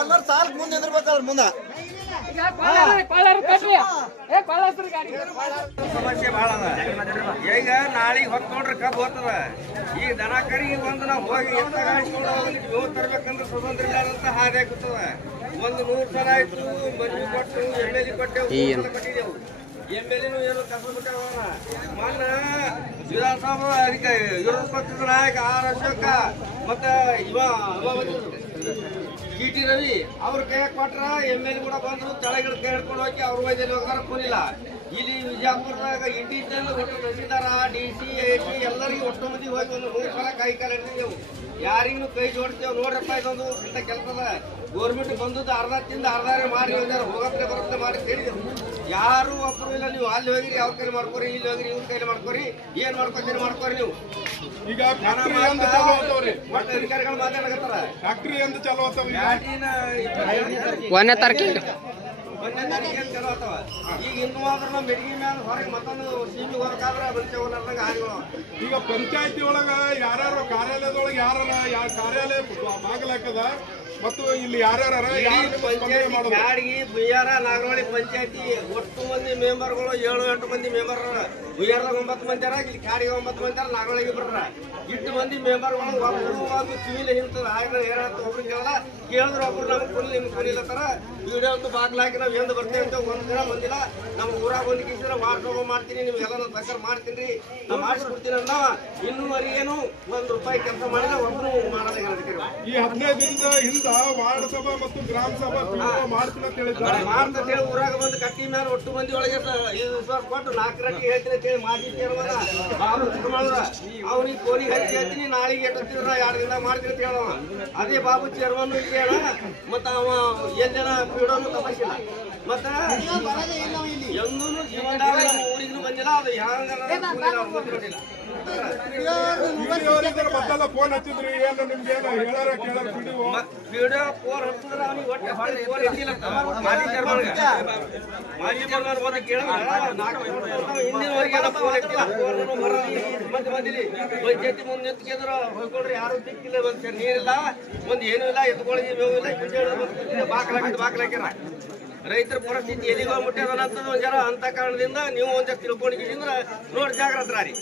ಎಲ್ಲರೂ ಸಾಲ ಮುಂದೆ ನಿಂದಿರ್ಬೇಕಲ್ಲ ಮುಂದೆ ಸಮಸ್ಯೆ ಭಾಳ ಅದ ಈಗ ನಾಳೆಗೆ ಹೊತ್ತು ನೋಡ್ರಿ ಕಬ್ಬು ಹೋಗ್ತದ. ಈ ದನ ಕರಿ ಒಂದು ನಾವು ಹೋಗಿ ಮೇವು ತರ್ಬೇಕಂದ್ರೆ ಸ್ವತಂತ್ರ ಇಲ್ಲದಂತ ಹಾದಿ ಆಗುತ್ತದ ಒಂದು ನೂರು ಸಲ ಆಯ್ತು ಮದ್ವೆ ಕೊಟ್ಟು ಎಂ ಎಲ್ ಕೊಟ್ಟೆವು ಕೊಟ್ಟಿದ್ದೆವು. ಎಂ ಎಲ್ ಏನು ಬಿಟ್ಟವನ ಮೊನ್ನ ವಿಧಾನಸಭಾ ಅದಕ್ಕೆ ವಿರೋಧ ಪಕ್ಷದ ನಾಯಕ ಆರ್ ಅಶೋಕ ಮತ್ತೆ ಇವ. ಜಿ ಟಿ ರವಿ ಅವ್ರ ಕೈ ಕೊಟ್ರ ಎಂ ಎಲ್ ಕೂಡ ಬಂದ್ರು ತಳಗಿಡ ಕೈ ಹಿಡ್ಕೊಂಡು ಹೋಗಿ ಅವ್ರ ವೈದ್ಯದಲ್ಲಿ ಹೋಗಾರ ಕೊನಿಲ್ಲ ಇಲ್ಲಿ ವಿಜಯಪುರದಾಗ ಇಂಡಿವಿಜುವಲ್ ಒಟ್ಟು ನಡೆಸಿದಾರ ಡಿ ಸಿ, ಎ ಎಲ್ಲರಿಗೂ ಒಟ್ಟು ಮಂದಿ ಹೋಗಿ ಒಂದು ಮೂರು ಸಲ ಕೈ ಕಾಲು ಹಿಡ್ತಿದ್ದೆವು ಯಾರಿಗೂ ಕೈ ಜೋಡಿಸ್ತೇವೆ ನೋಡ್ರಪ್ಪ, ಇದೊಂದು ಇಂಥ ಕೆಲಸದ. ಗೌರ್ಮೆಂಟ್ ಬಂದದ್ದು ಅರ್ಧ ತಿಂದು ಅರ್ಧಾರೆ ಮಾಡಿ ಹೋಗತ್ತೆ ಬರುತ್ತೆ ಮಾಡಿ ಹೇಳಿದ್ರು ಯಾರು ಒಬ್ಬರು ಇಲ್ಲ ನೀವು ಅಲ್ಲಿ ಹೋಗಿರಿ ಅವ್ರ ಕೈಲಿ ಮಾಡ್ಕೊರಿ ಇಲ್ಲಿ ಹೋಗಿರಿ ಇವ್ರ ಕೈಲಿ ಮಾಡ್ಕೊರಿ ಏನ್ ಮಾಡ್ಕೊತೀರಿ ಮಾಡ್ಕೊರಿ ನೀವು. ಈಗ ಫ್ಯಾಕ್ಟ್ರಿ ಅಂತ ಚಾಲು ಆತಾವ್ರಿ ಮತ್ತೆ ಅಧಿಕಾರಿಗಳು ಮಾತಾಡಕತ್ತಾರ ಫ್ಯಾಕ್ಟ್ರಿ ಅಂತ ಚಾಲು ಯಾಕಿನ ಒಂದನೇ ತಾರೀಕಿಗೆ. ಒಂದನೇ ತಾರೀಕಿಗೆ ಚಲೋ ಆತವ. ಈಗ ಇನ್ನೂ ಆದ್ರೂ ನಮ್ಮ ಬೆಡಗಿ ಮ್ಯಾಲ ಹೊರಗೆ ಮತ್ತೊಂದು ಸಿಬಿ ಹೊರಗಾದ್ರೆ ಬಂಚೆ ಹೋಲಾರ್ದಂಗ ಹಾನಿಗಳು ಈಗ ಪಂಚಾಯತಿ ಒಳಗ ಯಾರ್ಯಾರು ಕಾರ್ಯಾಲಯದೊಳಗೆ ಯಾರ ಯಾರ ಕಾರ್ಯಾಲಯ ಬಾಗಲಾಕದ ಮತ್ತು ಇಲ್ಲಿ ಯಾರ್ಯಾರ ಬ್ಯಾಡಗಿ ಬುಯ್ಯಾರ ನಾಗರಹಳ್ಳಿ ಪಂಚಾಯತಿ ಒಟ್ಟು ಮಂದಿ ಮೆಂಬರ್ಗಳು ಏಳು ಎಂಟು ಮಂದಿ ಮೆಂಬರ್ ಬುಯ್ಯಾರದಾಗ ಒಂಬತ್ತು ಮಂದಿ ಅರ ಇಲ್ಲಿ ಕಾಡಿಗೆ ಒಂಬತ್ತು ಮಂದಿ ಅರ ನಾಗರಹಳ್ಳಿಗೆ ಬರ್ರ ಇಟ್ಟು ಮಂದಿ ಮೆಂಬರ್ಗಳು ಒಬ್ಬರು ಸಿವಿಲ್ ಹಿಂತ ಹಿಂತದ ಆಗ ಏನಾಯ್ತು ಒಬ್ರು ಕೇಳಲ್ಲ ಕೇಳಿದ್ರೆ ಒಬ್ರು ನಮ್ಗೆ ಫುಲ್ ನಿಮ್ಗೆ ಕುನಿಲತ್ತಾರ ವಿಡಿಯೋ ಅಂತೂ ಬಾಗ್ಲಾಕಿ ನಾವು ಎಂದು ಬರ್ತೀವಿ ಅಂತ ಒಂದ್ ದಿನ ಬಂದಿಲ್ಲ. ನಮ್ಮ ಊರಾಗ ಒಂದು ಕಿಸಿದ್ರೆ ಮಾಡ್ಕೊಂಡು ಮಾಡ್ತೀನಿ ನಿಮ್ಗೆಲ್ಲ ನಾನು ತಕ್ಕರ್ ಮಾಡ್ತೀನಿ. ನಾ ಮಾಡಿಸ್ಬಿಡ್ತೀನಿ ಅನ್ನೋ ಇನ್ನೂವರೆಗೇನು ಒಂದು ರೂಪಾಯಿ ಕೆಲಸ ಮಾಡಿದ್ರೆ ಒಬ್ರು ಮಾಡೋದೇ ಅದಕ್ಕೆ ಈ ಹದಿನೈದು ದಿನದ ಹಿಂದ ವಾರ್ಡ್ ಸಭಾ ಮತ್ತು ಗ್ರಾಮ ಸಭಾ ಮಾಡ್ತೀನಿ ಅಂತ ಹೇಳಿದ್ದಾರೆ. ಮಾಡ್ತ ಹೇಳಿ ಊರಾಗ ಬಂದು ಕಟ್ಟಿ ಮೇಲೆ ಒಟ್ಟು ಮಂದಿ ಒಳಗೆ ವಿಶ್ವಾಸ ಕೊಟ್ಟು ನಾಲ್ಕು ರಟ್ಟಿ ಹೇಳ್ತೀನಿ ಅಂತ ಹೇಳಿ ಮಾತಿ ಕೇಳುವಲ್ಲ ಬಾಬು ಮಾಡಿದ್ರ ಅವನಿಗೆ ಫೋನಿಗೆ ಹಚ್ಚಿ ಹೇಳ್ತೀನಿ ನಾಳೆಗೆ ಎಟ್ಟಿದ್ರ ಎರಡು ದಿನ ಮಾಡ್ತೀನಿ ಅಂತ ಹೇಳವ. ಅದೇ ಬಾಬು ಚೇರ್ಮನ್ ಕೇಳ ಮತ್ತ ಅವ ಎಲ್ಲೇನ ಬಿಡೋನು ತಪ್ಪಿಸಿಲ್ಲ. ಮತ್ತ ಎಂದೂ ಜೀವನದಾಗ ಫೋನ್ ಹಚ್ಚಿದ್ರು ಏನು ನಿಮ್ಗೆ ಏನು ಹೇಳಾರ ಕೇಳಾರ ವಿಡಿಯೋ ವಿಡಿಯೋ ಫೋನ್ ಹಚ್ಚಿದ್ರ ಅವನಿಗೆ ಒಟ್ಟೆ ಹೊಳ್ಳಿ ಫೋನ್ ಎತ್ತಿಲ್ಲ ಮಾಜಿ ಚೇರ್ಮನ್ಗೆ ಮಾಜಿ ಚೇರ್ಮನ್ ಹೋದ ಕೇಳಿದ್ರೆ ಫೋನ್ ಎತ್ತಿಲ್ಲ ಫೋನ್ ಮಂದಿ ಬಂದಿಲಿ. ಪಂಚಾಯತಿ ಮುಂದೆ ನಿಂತ್ಕಿದ್ರು ಹೋಗ್ಕೊಡ್ರಿ ಯಾರು ದಿಕ್ಕಿಲ್ಲ ಒಂದು ನೀರಿಲ್ಲ ಒಂದು ಏನೂ ಇಲ್ಲ ಎತ್ಕೊಳ್ಳಿ ಮೇವು ಇಲ್ಲ ಬಾಕಲಾಕಿದ್ದು ಬಾಕಲಾಕ್ಯಾರ ರೈತರ ಪರಿಸ್ಥಿತಿ ಎಲ್ಲಿಗೆ ಹೋಗ್ಬಿಟ್ಟದ ಅಂತ ಒಂದು ಜನ ಅಂತ ಕಾರಣದಿಂದ ನೀವು ಒಂದ್ ಅಂದ್ರೆ ನೋಡಿ ಜಾಗ್ರತರಾರಿ